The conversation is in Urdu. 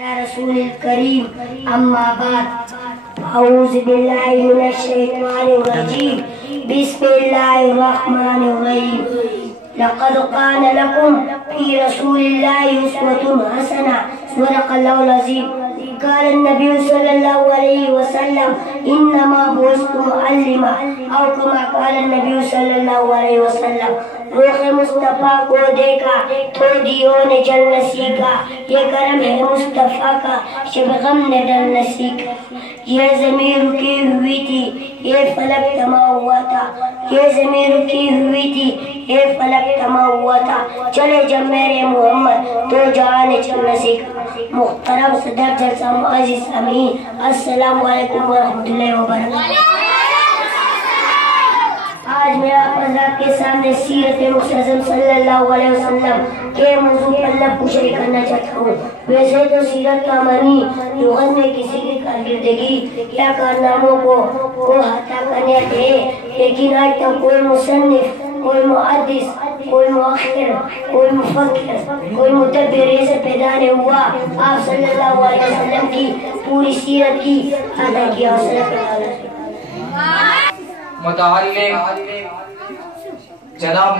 یا رسول الکریم اما بعد اعوذ باللہ من الشیطان الرجیم بسم اللہ الرحمن الرحیم لقد كان لكم في رسول الله أسوة حسنة صدق الله العظيم. قال النبي صلى الله عليه وسلم إنما بعثت معلما أو كما قال النبي صلى الله عليه وسلم. روح مصطفیٰ کو دیکھا تو دیوں نے جلنا سیکھا، یہ کرم ہے مصطفیٰ کا شب غم نے ڈلنا سیکھا. یہ زمین رکی ہوئی تھی یہ فلک تما ہوا تھا، یہ زمین رکی ہوئی تھی یہ فلک تما ہوا تھا. چلے جب میرے محمد تو جہاں نے چلنا سیکھا. محترم صدر جلسہ معزز سامعین، السلام علیکم ورحمۃ اللہ وبرکاتہ. آج میں آپ حضرات کے سامنے سیرت مختصر صلی اللہ علیہ وسلم کے موضوع پر لفظ گوشی کرنا چاہتا ہوں. ویسے تو سیرت کا معنی لغت میں کسی کی کارکردگی یا کارناموں کو احاطہ کرنے تھے، لیکن آج تک کوئی مصنف، کوئی محدث، کوئی مؤخر، کوئی مفکر، کوئی مدبر سے پیدا نہیں ہوا. آپ صلی اللہ علیہ وسلم کی پوری سیرت کی ادا کی حوصلہ کرنا. متعلق جناب